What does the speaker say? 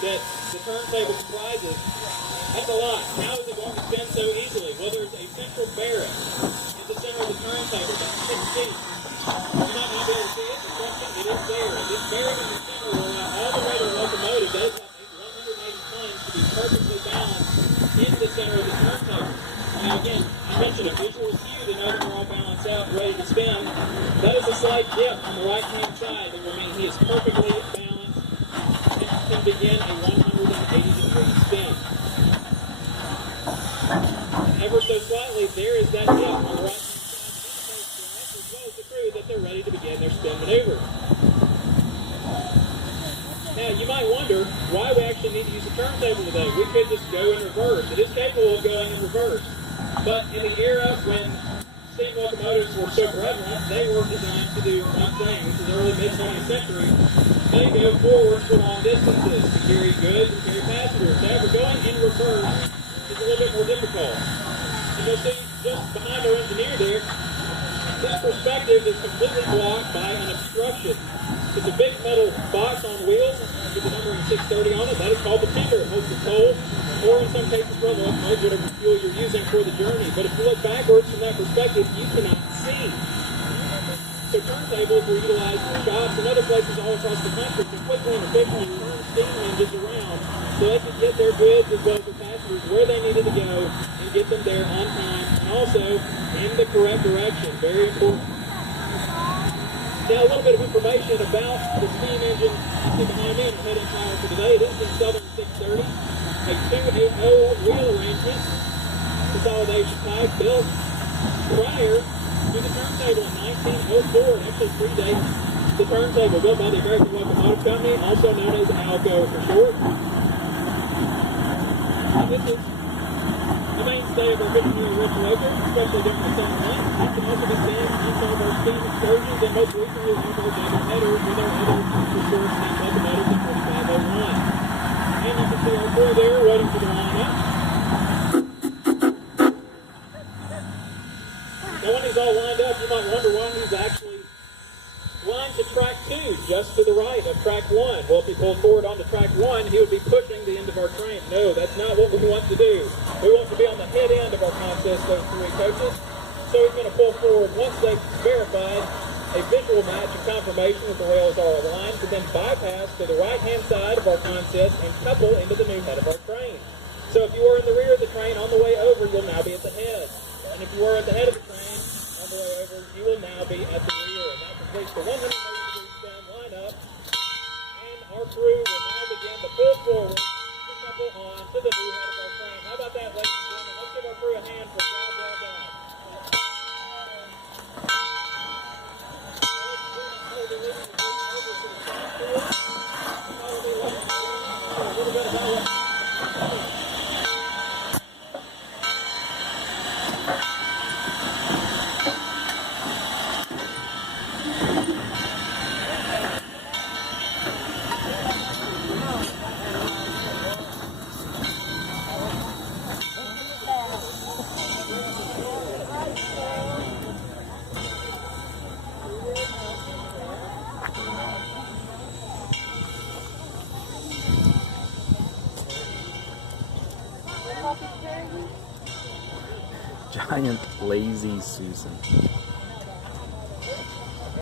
that the turntable comprises. That's a lot. How is it going to spin so easily? Well, there's a central bearing in the center of the turntable. That's 6 feet. You might not be able to see it, but trust me, it is there. This bearing in the center will allow all the rate of the locomotive, those have 180 tons, to be perfectly balanced in the center of the turntable. Now again, I mentioned a visual cue to know that we're all balanced out, ready to spin. That is a slight dip on the right-hand side that will mean he is perfectly balanced and can begin a 180-degree spin. And ever so slightly, there is that dip on the right-hand side that indicates to us, as well as the crew, that they're ready to begin their spin maneuver. Now, you might wonder why we actually need to use the turntable today. We could just go in reverse. It is capable of going in reverse. But in the era when steam locomotives were so prevalent, they were designed to do one thing, which is early mid-20th century. They go forward for long distances to carry goods and carry passengers. However, going in reverse is a little bit more difficult. And you'll see just behind our engineer there, this perspective is completely blocked by an obstruction. It's a big metal box on wheels with the numbering 630 on it. That is called the tender. It holds the coal, or in some cases, for the locomotive, whatever fuel you're using for the journey. But if you look backwards from that perspective, you cannot see. So turntables were utilized in shops and other places all across the country to quickly and efficiently turn steam engines around so they could get their goods as well as their passengers where they needed to go and get them there on time and also in the correct direction. Very important. Now, a little bit of information about the steam engine you see behind me and our head-end power for today. This is the Southern 630, a 280 wheel arrangement, consolidation type, built prior to the turntable in 1904. It actually predates the turntable, built by the American Locomotive Company, also known as ALCO for short. And this is the mainstay of our visionary rich local, especially during the summer months. It can also be seen on some of our steam excursions and most recently one of our double headers with our other for short steam locomotives in 4501. And you can see our crew there waiting for the line-up. Now when he's all lined up, you might wonder why he's actually lined to track 2, just to the right of track 1. Well, if he pulled forward onto track 1, he would be pushing the end of our train. No, that's not what we want to do. We want to be on the head end of our consist, those 3 coaches. So he's going to pull forward once they've verified a visual match and confirmation that the rails are aligned, to then bypass to the right-hand side of our consist and couple into the new head of our train. So if you were in the rear of the train on the way over, you'll now be at the head. And if you were at the head of the train on the way over, you will now be at the rear. And that completes the 180-degree spin lineup. And our crew will now begin to pull forward to couple on to the new head of our train. How about that, ladies and gentlemen? Let's give our crew a hand for a job well done. A little bit about what Giant lazy Susan.